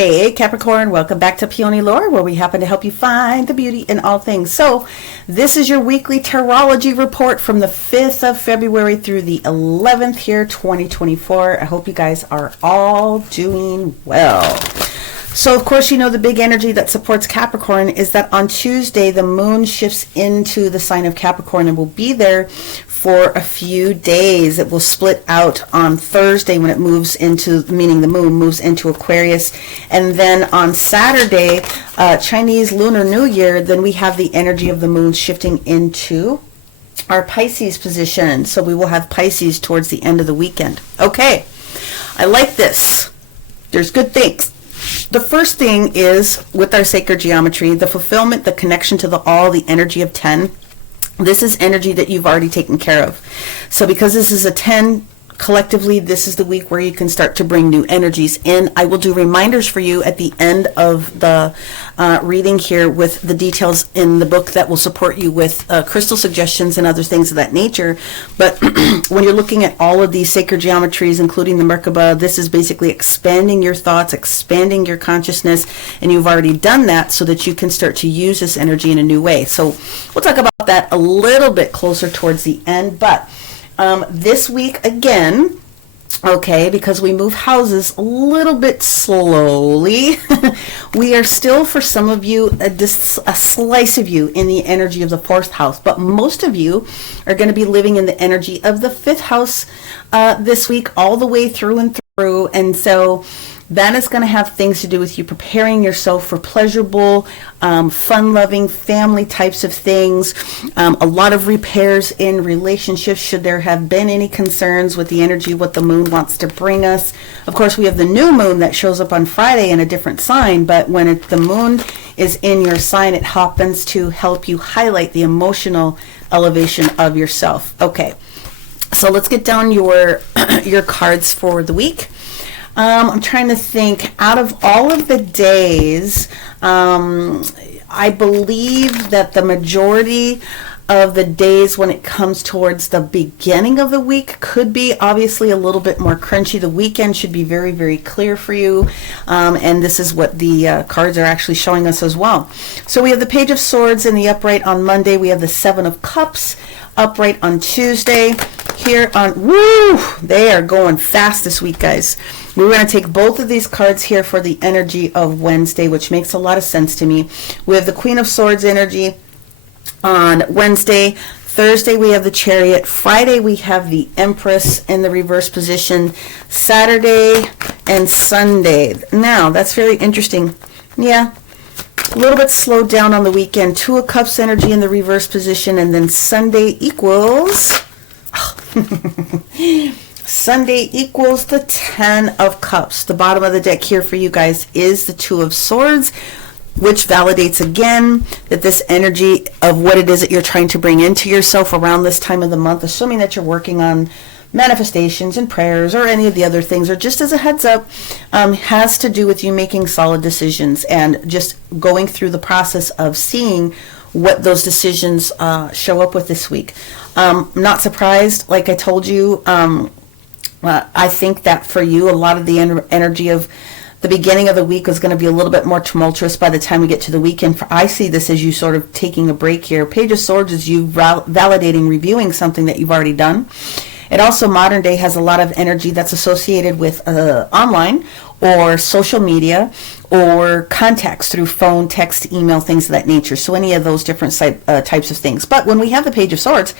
Hey Capricorn, welcome back to Peony Lore, where we happen to help you find the beauty in all things. So this is your weekly Tarology report from the 5th of February through the 11th here, 2024. I hope you guys are all doing well. So of course, you know, the big energy that supports Capricorn is that on Tuesday, the moon shifts into the sign of Capricorn and will be there for a few days. It will split out on Thursday when it moves into, meaning the moon moves into Aquarius. And then on Saturday, Chinese Lunar New Year, then we have the energy of the moon shifting into our Pisces position. So we will have Pisces towards the end of the weekend. Okay, I like this. There's good things. The first thing is with our sacred geometry, the fulfillment, the connection to the all, the energy of 10. This is energy that you've already taken care of. So because this is a 10, collectively, this is the week where you can start to bring new energies in. I will do reminders for you at the end of the reading here with the details in the book that will support you with crystal suggestions and other things of that nature. But when you're looking at all of these sacred geometries, including the Merkaba, this is basically expanding your thoughts, expanding your consciousness, and you've already done that so that you can start to use this energy in a new way. So we'll talk about that a little bit closer towards the end, but this week again, okay, because we move houses a little bit slowly, we are still, for some of you, a slice of you in the energy of the 4th house, but most of you are going to be living in the energy of the 5th house this week, all the way through and through. And so that is going to have things to do with you preparing yourself for pleasurable, fun-loving, family types of things. A lot of repairs in relationships, should there have been any concerns with the energy, what the moon wants to bring us. Of course, we have the new moon that shows up on Friday in a different sign, but when the moon is in your sign, it happens to help you highlight the emotional elevation of yourself. Okay, so let's get down your cards for the week. I'm trying to think, out of all of the days, I believe that the majority of the days when it comes towards the beginning of the week could be obviously a little bit more crunchy. The weekend should be very, very clear for you. And this is what the cards are actually showing us as well. So we have the Page of Swords in the upright on Monday. We have the 7 of Cups upright on Tuesday. Here on, woo, they are going fast this week, guys. We're going to take both of these cards here for the energy of Wednesday, which makes a lot of sense to me. We have the Queen of Swords energy on Wednesday. Thursday we have the Chariot. Friday we have the Empress in the reverse position. Saturday and Sunday. Now, that's very interesting. Yeah, a little bit slowed down on the weekend. 2 of Cups energy in the reverse position, and then Sunday equals Sunday equals the 10 of Cups. The bottom of the deck here for you guys is the 2 of Swords, which validates again that this energy of what it is that you're trying to bring into yourself around this time of the month, assuming that you're working on manifestations and prayers or any of the other things, or just as a heads up, has to do with you making solid decisions and just going through the process of seeing what those decisions show up with this week. Not surprised, like I told you, I think that for you, a lot of the energy of the beginning of the week is going to be a little bit more tumultuous by the time we get to the weekend. I see this as you sort of taking a break here. Page of Swords is you validating, reviewing something that you've already done. It also, modern day, has a lot of energy that's associated with online or social media or contacts through phone, text, email, things of that nature. So any of those different types of things. But when we have the Page of Swords,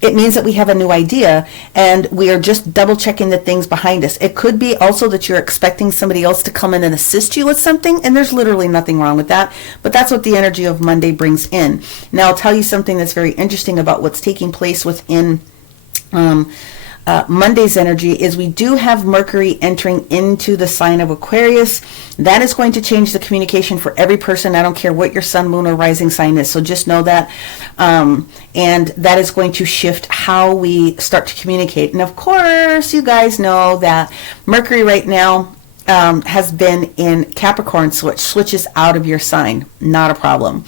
it means that we have a new idea and we are just double checking the things behind us. It could be also that you're expecting somebody else to come in and assist you with something, and there's literally nothing wrong with that. But that's what the energy of Monday brings in. Now, I'll tell you something that's very interesting about what's taking place within Monday's energy is we do have Mercury entering into the sign of Aquarius. That is going to change the communication for every person. I don't care what your sun, moon, or rising sign is. So just know that. And that is going to shift how we start to communicate. And of course, you guys know that Mercury right now has been in Capricorn, so it switches out of your sign. Not a problem.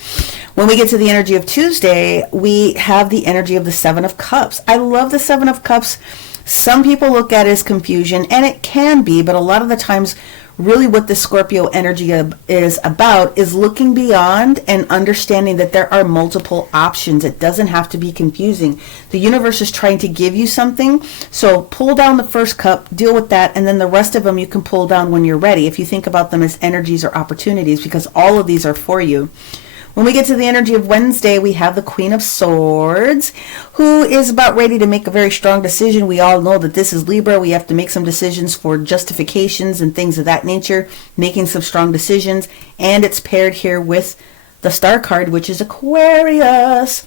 When we get to the energy of Tuesday, we have the energy of the 7 of Cups. I love the 7 of Cups. Some people look at it as confusion, and it can be, but a lot of the times really what the Scorpio energy is about is looking beyond and understanding that there are multiple options. It doesn't have to be confusing. The universe is trying to give you something. So pull down the first cup, deal with that, and then the rest of them you can pull down when you're ready, if you think about them as energies or opportunities, because all of these are for you. When we get to the energy of Wednesday, we have the Queen of Swords, who is about ready to make a very strong decision. We all know that this is Libra. We have to make some decisions for justifications and things of that nature, making some strong decisions. And it's paired here with the Star card, which is Aquarius.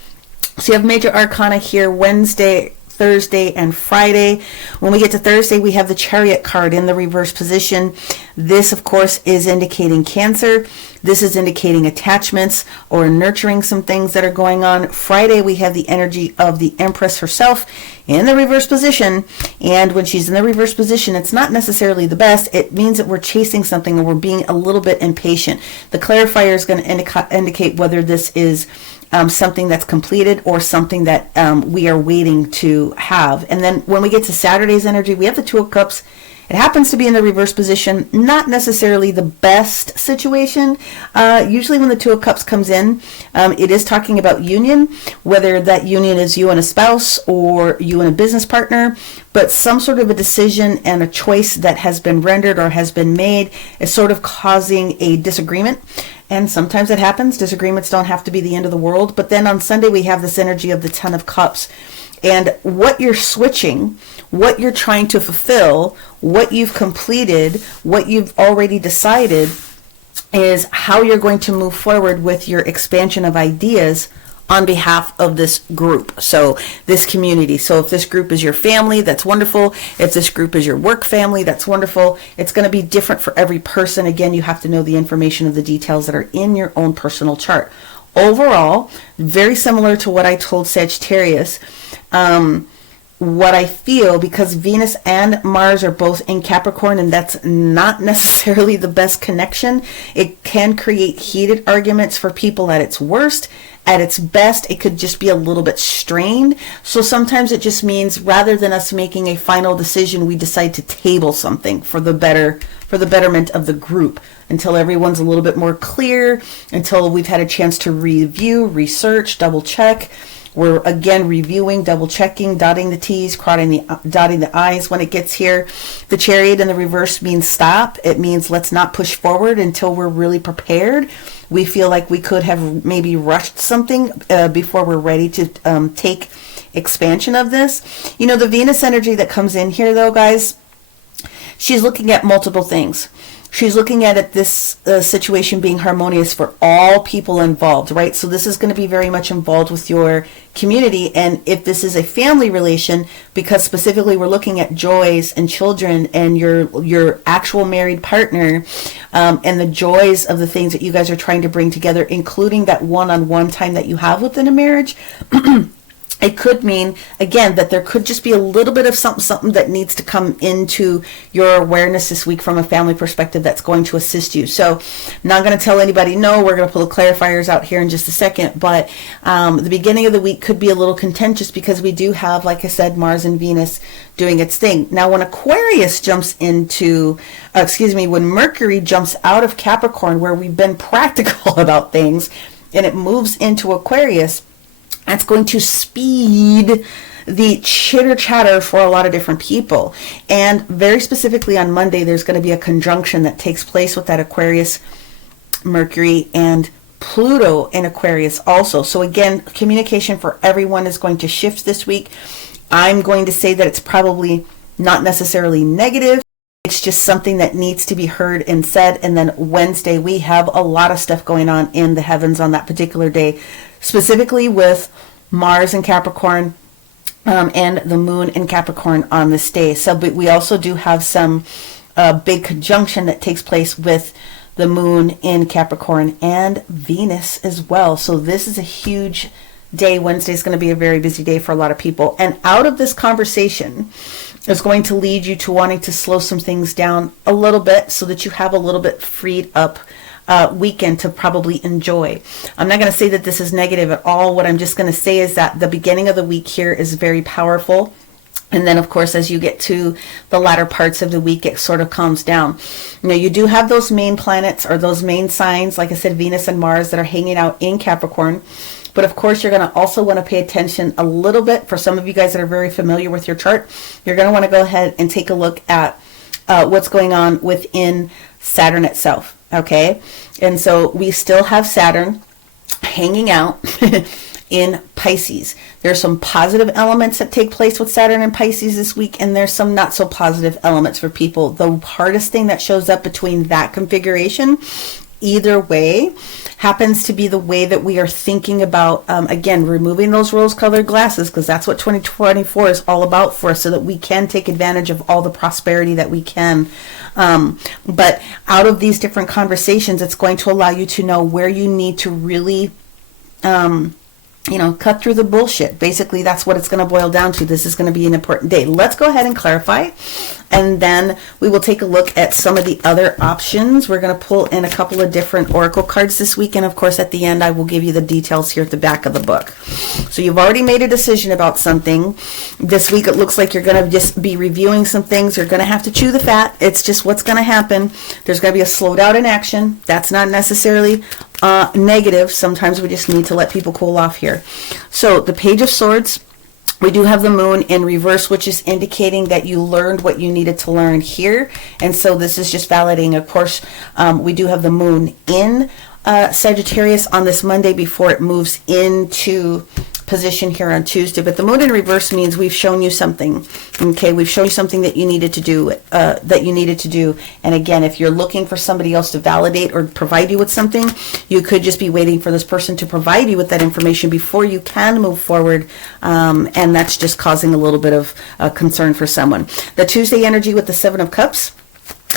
So you have major arcana here Wednesday, Thursday, and Friday. When we get to Thursday, we have the Chariot card in the reverse position. This, of course, is indicating Cancer. This is indicating attachments or nurturing some things that are going on. Friday, we have the energy of the Empress herself in the reverse position. And when she's in the reverse position, it's not necessarily the best. It means that we're chasing something and we're being a little bit impatient. The clarifier is going to indicate whether this is something that's completed or something that we are waiting to have. And then when we get to Saturday's energy, we have the Two of Cups. It happens to be in the reverse position, not necessarily the best situation. Usually when the Two of Cups comes in, it is talking about union, whether that union is you and a spouse or you and a business partner, but some sort of a decision and a choice that has been rendered or has been made is sort of causing a disagreement. And sometimes it happens. Disagreements don't have to be the end of the world. But then on Sunday, we have this energy of the Ten of Cups. And what you're switching, what you're trying to fulfill, what you've completed, what you've already decided is how you're going to move forward with your expansion of ideas on behalf of this group. So this community. So if this group is your family, that's wonderful. If this group is your work family, that's wonderful. It's going to be different for every person. Again, you have to know the information of the details that are in your own personal chart. Overall, very similar to what I told Sagittarius. What I feel, because Venus and Mars are both in Capricorn, and that's not necessarily the best connection. It can create heated arguments for people at its worst. At its best, it could just be a little bit strained. So sometimes it just means rather than us making a final decision, we decide to table something for the betterment of the group until everyone's a little bit more clear, until we've had a chance to review, research, double check. We're again reviewing, double checking, dotting the T's, dotting the I's when it gets here. The Chariot in the reverse means stop. It means let's not push forward until we're really prepared. We feel like we could have maybe rushed something before we're ready to take expansion of this. You know, the Venus energy that comes in here though, guys, she's looking at multiple things. She's looking at it, this situation being harmonious for all people involved, right? So this is going to be very much involved with your community. And if this is a family relation, because specifically we're looking at joys and children and your actual married partner, and the joys of the things that you guys are trying to bring together, including that one-on-one time that you have within a marriage, it could mean, again, that there could just be a little bit of something that needs to come into your awareness this week from a family perspective that's going to assist you. So I'm not going to tell anybody, no, we're going to pull the clarifiers out here in just a second, but the beginning of the week could be a little contentious because we do have, like I said, Mars and Venus doing its thing. Now, when Aquarius jumps into, when Mercury jumps out of Capricorn, where we've been practical about things, and it moves into Aquarius, that's going to speed the chitter chatter for a lot of different people. And very specifically on Monday, there's going to be a conjunction that takes place with that Aquarius, Mercury, and Pluto in Aquarius also. So again, communication for everyone is going to shift this week. I'm going to say that it's probably not necessarily negative. It's just something that needs to be heard and said. And then Wednesday, we have a lot of stuff going on in the heavens on that particular day, specifically with Mars in Capricorn and the moon in Capricorn on this day. So, but we also do have some big conjunction that takes place with the moon in Capricorn and Venus as well. So this is a huge day. Wednesday is going to be a very busy day for a lot of people. And out of this conversation is going to lead you to wanting to slow some things down a little bit so that you have a little bit freed up weekend to probably enjoy. I'm not going to say that this is negative at all. What I'm just going to say is that the beginning of the week here is very powerful. And then, of course, as you get to the latter parts of the week, it sort of calms down. Now, you do have those main planets or those main signs, like I said, Venus and Mars, that are hanging out in Capricorn. But of course, you're going to also want to pay attention a little bit. For some of you guys that are very familiar with your chart, you're going to want to go ahead and take a look at what's going on within Saturn itself. Okay? And so we still have Saturn hanging out in Pisces. There's some positive elements that take place with Saturn and Pisces this week, and there's some not so positive elements for people. The hardest thing that shows up between that configuration, either way, happens to be the way that we are thinking about, again, removing those rose-colored glasses, because that's what 2024 is all about for us, so that we can take advantage of all the prosperity that we can. But out of these different conversations, it's going to allow you to know where you need to really cut through the bullshit. Basically, that's what it's going to boil down to. This is going to be an important day. Let's go ahead and clarify, and then we will take a look at some of the other options. We're going to pull in a couple of different oracle cards this week, and of course, at the end, I will give you the details here at the back of the book. So you've already made a decision about something. This week, it looks like you're going to just be reviewing some things. You're going to have to chew the fat. It's just what's going to happen. There's going to be a slowdown in action. That's not necessarily negative. Sometimes we just need to let people cool off here. So the Page of Swords, we do have the moon in reverse, which is indicating that you learned what you needed to learn here. And so this is just validating. Of course, we do have the moon in Sagittarius on this Monday before it moves into position here on Tuesday. But the moon in reverse means we've shown you something. Okay, we've shown you something that you needed to do. And again, if you're looking for somebody else to validate or provide you with something, you could just be waiting for this person to provide you with that information before you can move forward. And that's just causing a little bit of concern for someone. The Tuesday energy with the Seven of Cups,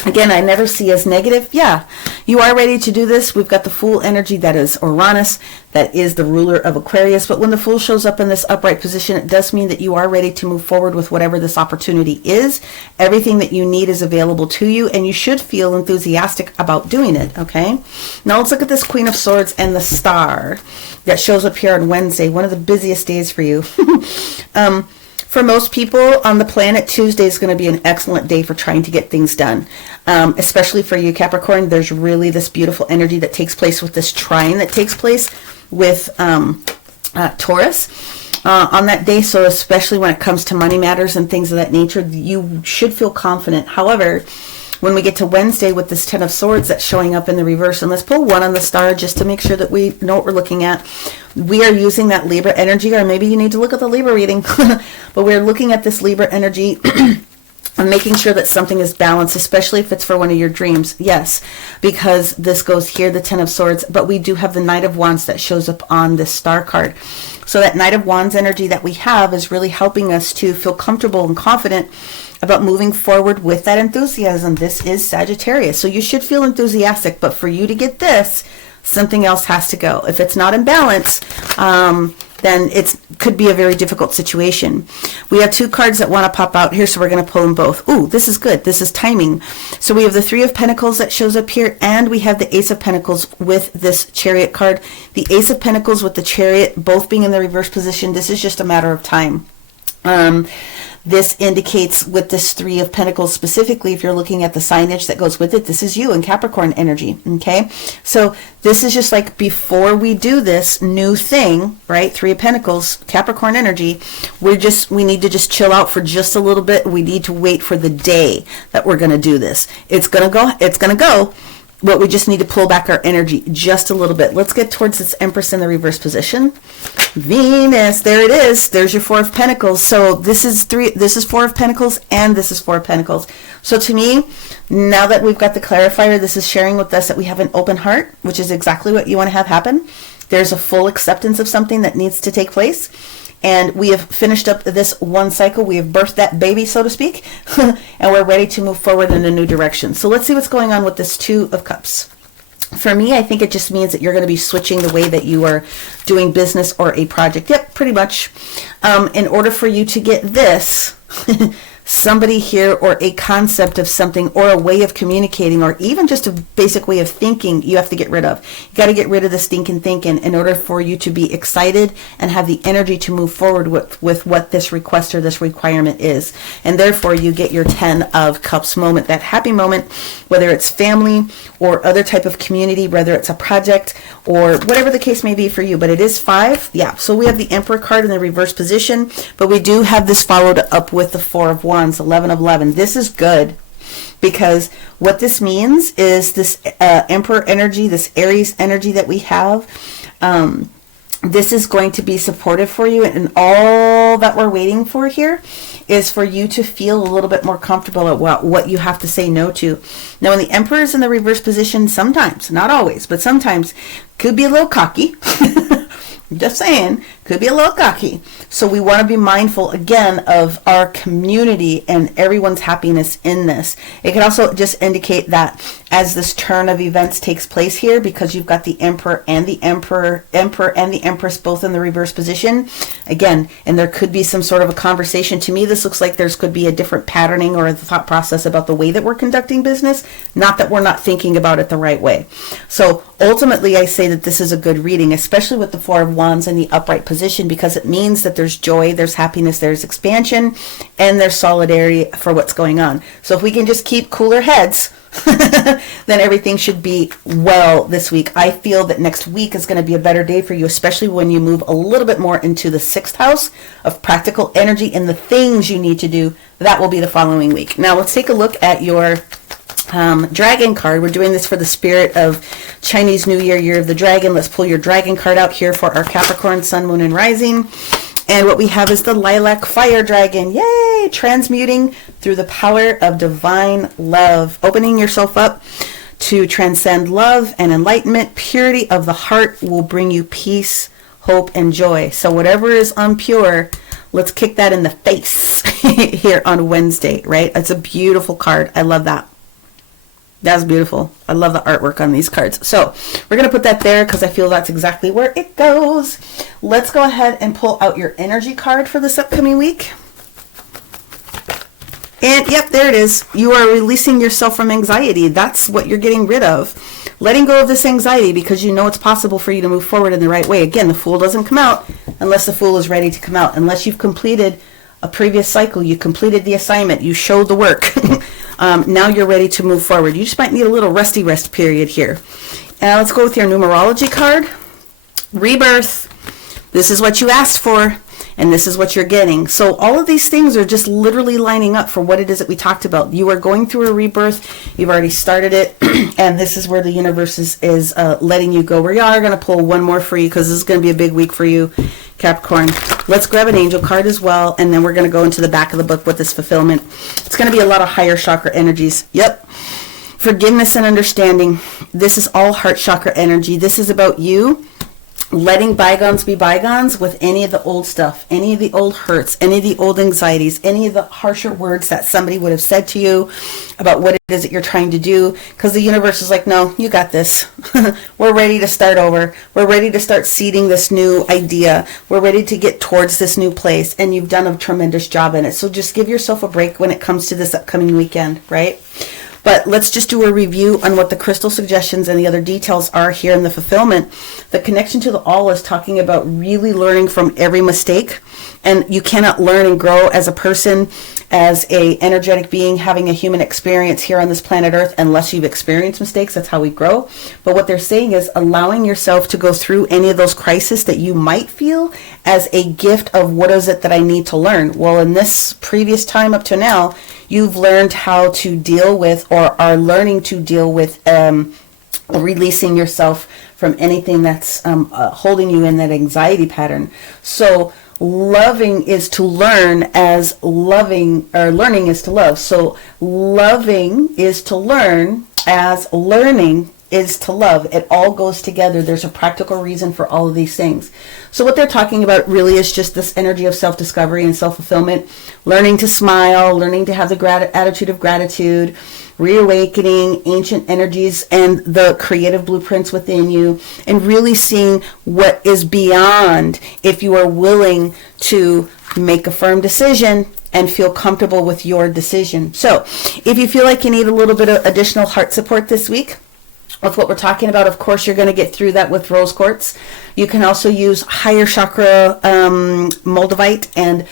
again, I never see as negative. Yeah, you are ready to do this. We've got the Fool energy, that is Uranus, that is the ruler of Aquarius. But when the Fool shows up in this upright position, it does mean that you are ready to move forward with whatever this opportunity is. Everything that you need is available to you, and you should feel enthusiastic about doing it, okay? Now let's look at this Queen of Swords and the Star that shows up here on Wednesday, one of the busiest days for you. For most people on the planet, Tuesday is going to be an excellent day for trying to get things done. Especially for you, Capricorn, there's really this beautiful energy that takes place with this trine that takes place with Taurus on that day. So especially when it comes to money matters and things of that nature, you should feel confident. However, when we get to Wednesday with this Ten of Swords that's showing up in the reverse, and let's pull one on the Star just to make sure that we know what we're looking at. We are using that Libra energy, or maybe you need to look at the Libra reading, but we're looking at this Libra energy and making sure that something is balanced, especially if it's for one of your dreams. Yes, because this goes here, the Ten of Swords, but we do have the Knight of Wands that shows up on this Star card. So that Knight of Wands energy that we have is really helping us to feel comfortable and confident about moving forward with that enthusiasm. This is Sagittarius, so you should feel enthusiastic, but for you to get this, something else has to go. If it's not in balance, then it could be a very difficult situation. We have two cards that want to pop out here, so we're going to pull them both. Ooh, this is good. This is timing. So we have the Three of Pentacles that shows up here, and we have the Ace of Pentacles with this Chariot card. The Ace of Pentacles with the Chariot both being in the reverse position, this is just a matter of time. This indicates with this Three of Pentacles specifically, if you're looking at the signage that goes with it, this is you in Capricorn energy, okay? So this is just like before we do this new thing, right? Three of Pentacles, Capricorn energy, we need to just chill out for just a little bit. We need to wait for the day that we're going to do this. It's going to go, but we just need to pull back our energy just a little bit. Let's get towards this Empress in the reverse position. Venus, there it is. There's your Four of Pentacles. So this is Four of Pentacles, and this is Four of Pentacles. So to me, now that we've got the clarifier, this is sharing with us that we have an open heart, which is exactly what you want to have happen. There's a full acceptance of something that needs to take place. And we have finished up this one cycle. We have birthed that baby, so to speak, and we're ready to move forward in a new direction. So let's see what's going on with this Two of Cups. For me, I think it just means that you're going to be switching the way that you are doing business or a project. Yep, pretty much. In order for you to get this somebody here or a concept of something or a way of communicating or even just a basic way of thinking you have to get rid of. You got to get rid of the stinking thinking in order for you to be excited and have the energy to move forward with what this request or this requirement is. And therefore you get your 10 of Cups moment, that happy moment, whether it's family or other type of community, whether it's a project or whatever the case may be for you. But it is 5. Yeah, so we have the Emperor card in the reverse position, but we do have this followed up with the 4 of Wands, 11 of 11. This is good because what this means is this Emperor energy, this Aries energy that we have, this is going to be supportive for you, and all that we're waiting for here is for you to feel a little bit more comfortable about what you have to say no to. Now, when the Emperor is in the reverse position, sometimes, not always, but sometimes, could be a little cocky. Just saying, could be a little cocky. So we want to be mindful, again, of our community and everyone's happiness in this. It can also just indicate that as this turn of events takes place here, because you've got the Emperor and the Emperor and the Empress both in the reverse position, again, and there could be some sort of a conversation. To me, this looks like there's could be a different patterning or a thought process about the way that we're conducting business, not that we're not thinking about it the right way. So ultimately, I say that this is a good reading, especially with the 4 of Wands in the upright position, because it means that there's joy, there's happiness, there's expansion, and there's solidarity for what's going on. So if we can just keep cooler heads, then everything should be well this week. I feel that next week is going to be a better day for you, especially when you move a little bit more into the 6th house of practical energy and the things you need to do. That will be the following week. Now let's take a look at your dragon card. We're doing this for the spirit of Chinese New Year, Year of the Dragon. Let's pull your dragon card out here for our Capricorn, Sun, Moon, and Rising. And what we have is the Lilac Fire Dragon. Yay! Transmuting through the power of divine love. Opening yourself up to transcend love and enlightenment. Purity of the heart will bring you peace, hope, and joy. So whatever is impure, let's kick that in the face here on Wednesday, right? It's a beautiful card. I love that. That's beautiful. I love the artwork on these cards. So we're going to put that there because I feel that's exactly where it goes. Let's go ahead and pull out your energy card for this upcoming week. And yep, there it is. You are releasing yourself from anxiety. That's what you're getting rid of. Letting go of this anxiety because you know it's possible for you to move forward in the right way. Again, the Fool doesn't come out unless the Fool is ready to come out. Unless you've completed a previous cycle, you completed the assignment, you showed the work. Now you're ready to move forward. You just might need a little rest period here. Let's go with your numerology card. Rebirth. This is what you asked for, and this is what you're getting. So all of these things are just literally lining up for what it is that we talked about. You are going through a rebirth. You've already started it, and this is where the universe is letting you go. We are going to pull one more for you because this is going to be a big week for you, Capricorn. Let's grab an angel card as well, and then we're going to go into the back of the book with this fulfillment. It's going to be a lot of higher chakra energies. Yep. Forgiveness and understanding. This is all heart chakra energy. This is about you letting bygones be bygones with any of the old stuff, any of the old hurts, any of the old anxieties, any of the harsher words that somebody would have said to you about what it is that you're trying to do, because the universe is like, no, you got this. We're ready to start over. We're ready to start seeding this new idea. We're ready to get towards this new place, and you've done a tremendous job in it. So just give yourself a break when it comes to this upcoming weekend, right? But let's just do a review on what the crystal suggestions and the other details are here in the fulfillment. The connection to the all is talking about really learning from every mistake. And you cannot learn and grow as a person, as a energetic being, having a human experience here on this planet Earth, unless you've experienced mistakes. That's how we grow. But what they're saying is allowing yourself to go through any of those crises that you might feel as a gift of what is it that I need to learn. Well, in this previous time up to now, you've learned how to deal with, or are learning to deal with, releasing yourself from anything that's holding you in that anxiety pattern. So loving is to learn as loving, or learning is to love. So loving is to learn as learning is to love. It all goes together. There's a practical reason for all of these things. So what they're talking about really is just this energy of self-discovery and self-fulfillment, learning to smile, learning to have the attitude of gratitude, reawakening ancient energies and the creative blueprints within you, and really seeing what is beyond if you are willing to make a firm decision and feel comfortable with your decision. So if you feel like you need a little bit of additional heart support this week with what we're talking about, of course, you're going to get through that with rose quartz. You can also use higher chakra moldavite and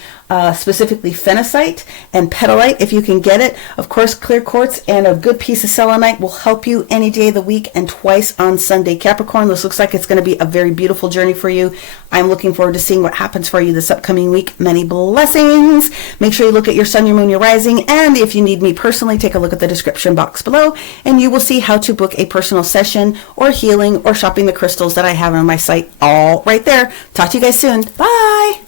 specifically phenacite and petalite if you can get it. Of course, clear quartz and a good piece of selenite will help you any day of the week and twice on Sunday. Capricorn, this looks like it's going to be a very beautiful journey for you. I'm looking forward to seeing what happens for you this upcoming week. Many blessings. Make sure you look at your sun, your moon, your rising, and if you need me personally, take a look at the description box below and you will see how to book a personal session or healing or shopping the crystals that I have on my site all right there. Talk to you guys soon. Bye.